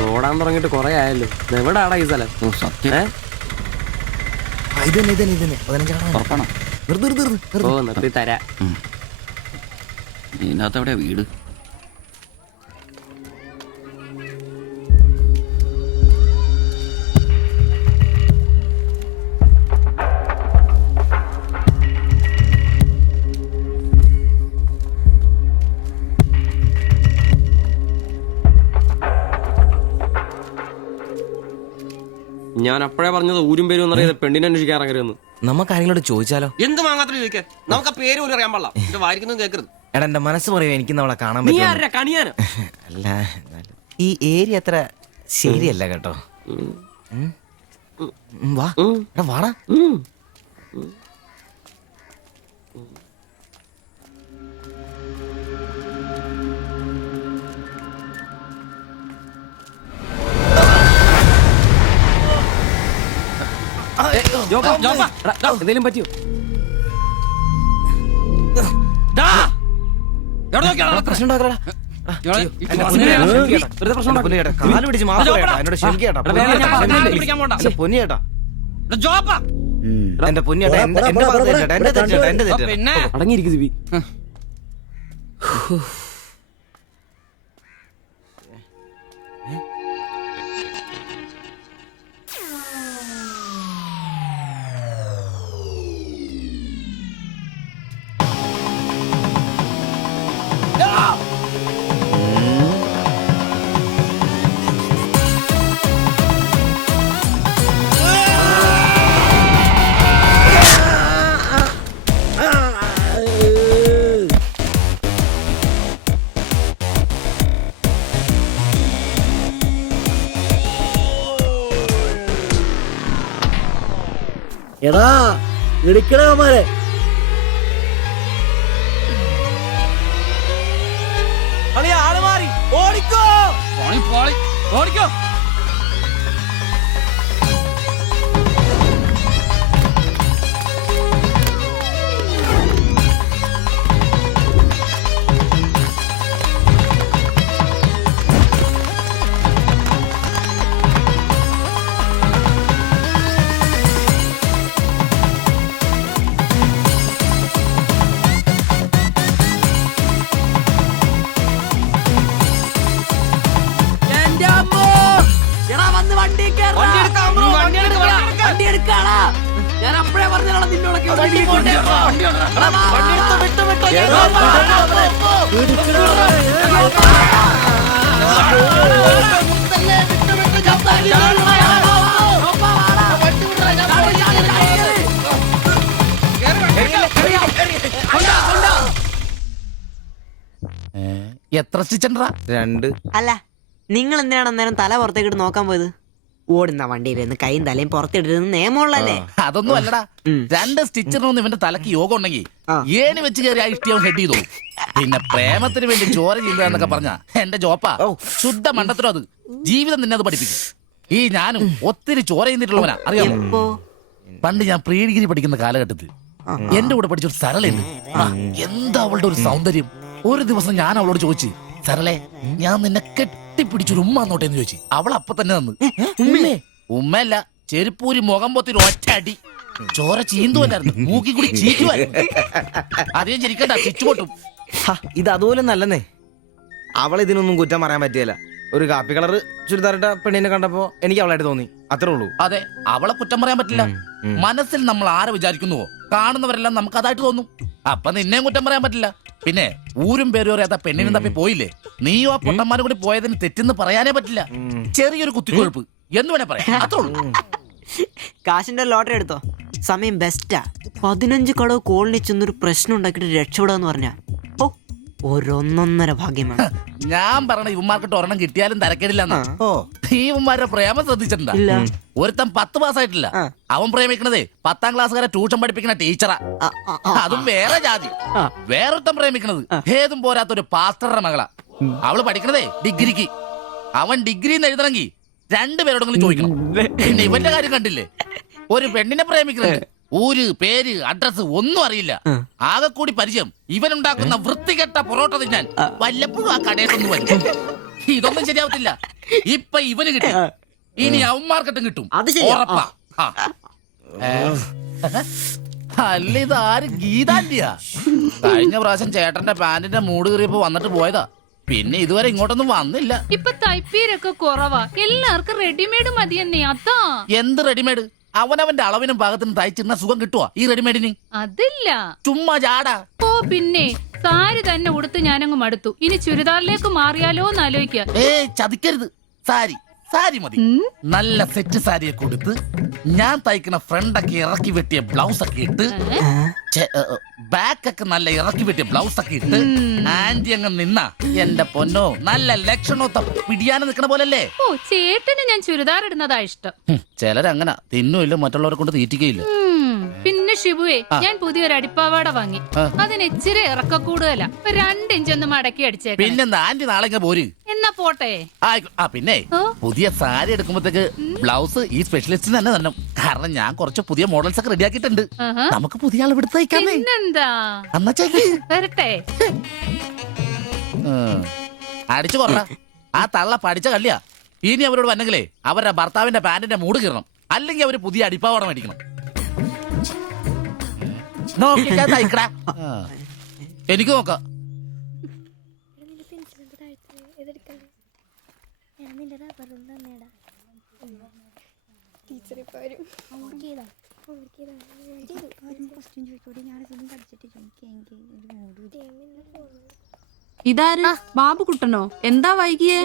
ഓടാൻ തുടങ്ങിട്ട് കൊറേ ആയല്ലോ. എവിടാടാ ഈ സ്ഥലം? നിർത്തി തരാ. ഇതിനകത്ത് എവിടെയാ വീട്? ഞാൻ അപ്പോഴേ പറഞ്ഞത് ഊരും പേരും എന്നറിയാതെ പെണ്ണിനെ അന്വേഷിക്കാൻ ഇറങ്ങരുതെന്ന്. നമുക്ക് ആരെങ്കിലും ചോദിച്ചാലോ? എന്ത് മാങ്ങാത്ര ചോദിക്കാൻ? നമുക്ക് ആ പേര് പോലും അറിയാൻ പാടില്ല. എന്റെ വായിക്കുന്നത് കേൾക്കരുത്. എടാ എന്റെ മനസ്സ് പറയും എനിക്ക് നമ്മളെ കാണാൻ നീ പറ്റും. ആരാ കണിയാനോ? അല്ല ഈ ഏരിയ അത്ര ശരിയല്ല കേട്ടോ. വാ എടാ വാടാ. എന്തെങ്കിലും പറ്റിയോ? പ്രശ്നം ഉണ്ടാക്കടാ. കാല് പിടിച്ച് മാത്രം എന്നോട് ക്ഷമിക്കേട്ടാ. പൊന്നിയേട്ടാ എന്റെ പൊന്നിയേട്ടാ. എന്റെ തെറ്റേട്ടാ. എന്റെ തെറ്റേട്ടാ. അടങ്ങിയിരിക്കും സിബി. എടാ ഇടിക്കണമാരെ ആള് മാറി. ഓടിക്കോ ഓടിക്കോ. ഞാൻ അപ്പഴേ പറഞ്ഞാണ് നിന്നോടൊക്കെ. എത്ര സ്റ്റിച്ചണ്ടാ? 2. അല്ല നിങ്ങൾ എന്തിനാണ് അന്നേരം തല പുറത്തേക്കിട്ട് നോക്കാൻ പോയത്? ഓടുന്ന വണ്ടിയിലിരുന്ന് കൈയും തലയും പുറത്തിട്ടിരുന്ന് നിയമമുള്ളല്ലേ? അതൊന്നും അല്ലടാ. 2 സ്റ്റിച്ചറിനൊന്നും ഇവന്റെ തലക്ക് യോഗം ഉണ്ടെങ്കിൽ ഏണി വെച്ച് കയറി ആ ഇഷ്ടിയം ഹെഡ് ചെയ്തോ. പിന്നെ പ്രേമത്തിന് വേണ്ടി ചോര ചെയ്യുന്നതെന്നൊക്കെ പറഞ്ഞ എന്റെ ജോപ്പാ ശുദ്ധ മണ്ടത്തിലോ. അത് ജീവിതം നിന്നെ അത് പഠിപ്പിക്കും. ഈ ഞാനും ഒത്തിരി ചോര ചെയ്യുന്നിട്ടുള്ളവനാ, അറിയാമോ? പണ്ട് ഞാൻ പ്രീ ഡിഗ്രി പഠിക്കുന്ന കാലഘട്ടത്തിൽ എന്റെ കൂടെ പഠിച്ചൊരു സരളുണ്ട്. എന്താ അവളുടെ ഒരു സൗന്ദര്യം. ഒരു ദിവസം ഞാൻ അവളോട് ചോദിച്ചു, സരളെ ഞാൻ നിന്നെ കെട്ടിപ്പിടിച്ചൊരു ഉമ്മ എന്നോട്ടെന്ന് ചോദിച്ചു. അവൾ അപ്പൊ തന്നെ തന്നു. ഉമ്മയല്ല, ചെരുപ്പൂരി മുഖം പൊത്തി ഒറ്റ അടി. ചോര ചീന്തുവല്ലായിരുന്നു, മൂക്കി കൂടി ചീറ്റുമായിരുന്നു. അധികം ചിരിക്കണ്ട, ചുറ്റുപൊട്ടും. ഇത് അതുപോലെ നല്ലെന്നേ. അവളിതിനൊന്നും കുറ്റം പറയാൻ പറ്റിയല്ല. ഒരു കാപ്പി കളർ ചുരിദാറിട്ട പെണ്ണിനെ കണ്ടപ്പോ എനിക്ക് അവളായിട്ട് തോന്നി, അത്രേ ഉള്ളൂ. അതെ, അവളെ കുറ്റം പറയാൻ പറ്റില്ല. മനസ്സിൽ നമ്മൾ ആരെ വിചാരിക്കുന്നുവോ കാണുന്നവരെല്ലാം നമുക്ക് അതായിട്ട് തോന്നും. അപ്പൊ നിന്നെയും കുറ്റം പറയാൻ പറ്റില്ല. പിന്നെ ഊരും പേരും അറിയാത്ത പെണ്ണിനും തപ്പി പോയില്ലേ, നീയോ ആ പൊട്ടന്മാരും കൂടി പോയതിന് തെറ്റെന്ന് പറയാനേ പറ്റില്ല. ചെറിയൊരു കുത്തിക്കൊഴുപ്പ് എന്ന് വേണേ പറയാം, അത്രേ ഉള്ളൂ. കാശിന്റെ ലോട്ടറി എടുത്തോ, സമയം ബെസ്റ്റാ. 15 കടവ് കോളനി ചെന്നൊരു പ്രശ്നം ഉണ്ടാക്കിട്ട് രക്ഷപ്പെടാന്ന് പറഞ്ഞാ ഒരൊന്നൊന്നര ഭാഗ്യമാണ്. ഞാൻ പറഞ്ഞ ഇവന്മാർക്കിട്ട് ഒരെണ്ണം കിട്ടിയാലും തരക്കേടില്ലെന്നാ. ഈ ഇവന്മാരുടെ പ്രേമം ശ്രദ്ധിച്ചിട്ടുണ്ടാ? ഒരുത്തൻ 10 പാസ്സായിട്ടില്ല, അവൻ പ്രേമിക്കണതേ 10ാം ക്ലാസ്സുകാരെ ട്യൂഷൻ പഠിപ്പിക്കുന്ന ടീച്ചറാ. അതും വേറെ ജാതി. വേറൊരുത്തൻ പ്രേമിക്കണത് ഏതും പോരാത്തൊരു പാസ്റ്ററുടെ മകളാ. അവള് പഠിക്കണതേ ഡിഗ്രിക്ക്. അവൻ ഡിഗ്രി എഴുതണമെങ്കിൽ 2 പേരോടെങ്കിലും ചോദിക്കണം. പിന്നെ ഇവന്റെ കാര്യം കണ്ടില്ലേ, ഒരു പെണ്ണിനെ പ്രേമിക്കുന്നത് ഊര് പേര് അഡ്രസ് ഒന്നും അറിയില്ല. ആകെ കൂടി പരിചയം ഇവനുണ്ടാക്കുന്ന വൃത്തികെട്ട പൊറോട്ട തിന്നാൻ വല്ലപ്പോഴും ആ കടയിലൊന്നും വരും. ഇതൊന്നും ശരിയാവത്തില്ല. ഇപ്പൊ ഇവന് കിട്ടി, ഇനി അവന്മാർക്കിട്ടും കിട്ടും. അത് ശരിയാ. ഉറപ്പാ. ആ. അല്ല ഇതാര് ഗീതാന്റിയാ? കഴിഞ്ഞ പ്രാവശ്യം ചേട്ടന്റെ പാന്റിന്റെ മൂട് കയറിയപ്പോ വന്നിട്ട് പോയതാ. പിന്നെ ഇതുവരെ ഇങ്ങോട്ടൊന്നും വന്നില്ല. ഇപ്പൊ തയ്പ്പീരൊക്കെ കുറവാ, എല്ലാവർക്കും റെഡിമെയ്ഡ് മതിയെന്നേ. അതാ. എന്ത് റെഡിമെയ്ഡ്? അവനവന്റെ അളവിനും പാകത്തിനും തയ്ച്ചിരുന്ന സുഖം കിട്ടുവാ ഈ റെഡിമെയ്ഡിന്? അതില്ല. ചുമ്മാ ജാടാ. ഓ പിന്നെ സാരി തന്നെ ഉടുത്ത് ഞാനങ്ങ് മടുത്തു. ഇനി ചുരിദാറിലേക്ക് മാറിയാലോ എന്ന് ആലോചിക്കുക. ചതിക്കരുത്. സാരി സാരി മതി. നല്ല സെറ്റ് സാരിയൊക്കെ കൊടുത്ത് ഞാൻ തയ്ക്കുന്ന ഫ്രണ്ടൊക്കെ ഇറക്കി വെട്ടിയ ബ്ലൗസ് ഒക്കെ ഇട്ട് ബാക്കൊക്കെ നല്ല ഇറക്കി വെട്ടിയ ബ്ലൗസ് ഒക്കെ ഇട്ട് ആന്റി അങ്ങ് നിന്ന എന്റെ പൊന്നോ നല്ല ലക്ഷണോത്ത പിടിയാനെ നിക്കണ പോലല്ലേ. ഓ ചേട്ടന് ഞാൻ ചുരിദാർ ഇടുന്നതാ ഇഷ്ടം. ചിലരങ്ങനെ തിന്നുമില്ല, മറ്റുള്ളവരെ കൊണ്ട് തീറ്റിക്കയില്ല. പിന്നെ ഷിബുവേ, ഞാൻ പുതിയൊരു അടിപ്പാവാട വാങ്ങി. അതിന് ഇച്ചിരി ഇറക്ക കൂടുതലാ. 2 ഇഞ്ച് ഒന്ന് മടക്കി അടിച്ചേക്കാം. പിന്നെ ആന്റി നാളെ ഇങ്ങ് പോര്. എന്നാ പോട്ടെ. പിന്നെ പുതിയ സാരി എടുക്കുമ്പോഴത്തേക്ക് ബ്ലൗസ് ഈ സ്പെഷ്യലിസ്റ്റിന് തന്നെ തന്നെ. കാരണം ഞാൻ കുറച്ച് പുതിയ മോഡൽസ് ഒക്കെ റെഡിയാക്കിയിട്ടുണ്ട്. നമുക്ക് പുതിയ ആൾ എടുത്ത് തയ്ക്കാമേ. പിന്നെന്താ, എന്നാ ചേക്ക് വരട്ടെ. അടിച്ചു കൊറ. ആ തള്ള പഠിച്ച കള്ളിയാ. ഇനി അവരോട് വന്നെങ്കിലേ അവരുടെ ഭർത്താവിന്റെ പാന്റിന്റെ മൂട് കീറണം, അല്ലെങ്കിൽ അവര് പുതിയ അടിപ്പാവട മേടിക്കണം. നോക്കിക്കാ തയ്ക്കടാ. എനിക്ക് നോക്കാം. ഇതാര്? ബാബുക്കുട്ടനോ? എന്താ വൈകിയേ?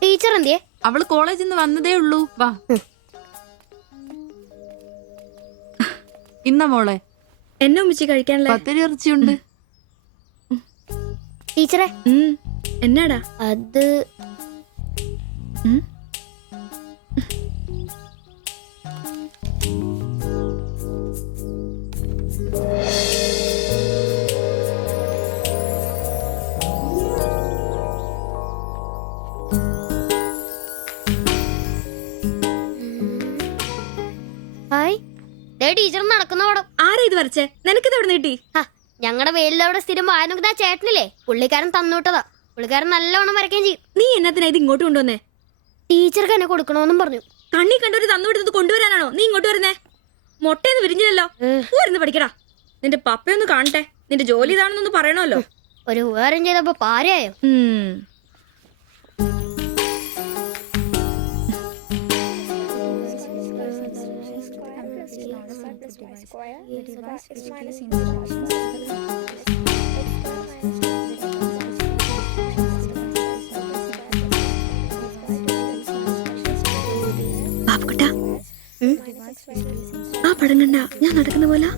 ടീച്ചർ എന്തിയെ? അവള് കോളേജിൽ നിന്ന് വന്നതേ ഉള്ളൂ. വാ ഇന്ന മോളെ എന്നെ ഉമ്മിച്ച് കഴിക്കാനല്ലേ? പത്തിരി ഇറച്ചിയുണ്ട്. ടീച്ചറെ എന്നാടാ അത്? ഹായ്, ടീച്ചർ നടക്കുന്ന പടം. ആരാ ഇത് വരച്ചേ? നിനക്കിത് എവിടെ നീട്ടി? ഞങ്ങളുടെ വെയിലവിടെ സ്ഥിരം വായനോക്കുന്ന ചേട്ടനില്ലേ, പുള്ളിക്കാരൻ തന്നുവിട്ടതാ. പുള്ളിക്കാരൻ നല്ലോണം വരയ്ക്കുകയും ചെയ്യും. നീ എന്നത്തിനാ ഇത് ഇങ്ങോട്ട് കൊണ്ടുവന്നേ? ടീച്ചർക്ക് എന്നെ കൊടുക്കണമെന്നും പറഞ്ഞു. കണ്ണി കണ്ടൊരു തന്നുവിടുന്നത് കൊണ്ടുവരാനാണോ നീ ഇങ്ങോട്ട് വരുന്നേ? മൊട്ടയൊന്നും വിരിഞ്ഞില്ലല്ലോ. പോരുന്ന് പഠിക്കടാ. നിന്റെ പപ്പയൊന്ന് കാണട്ടെ. നിന്റെ ജോലി ഇതാണെന്നൊന്ന് പറയണമല്ലോ. ഒരു ഉപകാരം ചെയ്തപ്പോ പാരയായോ? ബാബുക്കുട്ടാ, ആ പടം കണ്ട ഞാൻ നടക്കുന്ന പോലെ.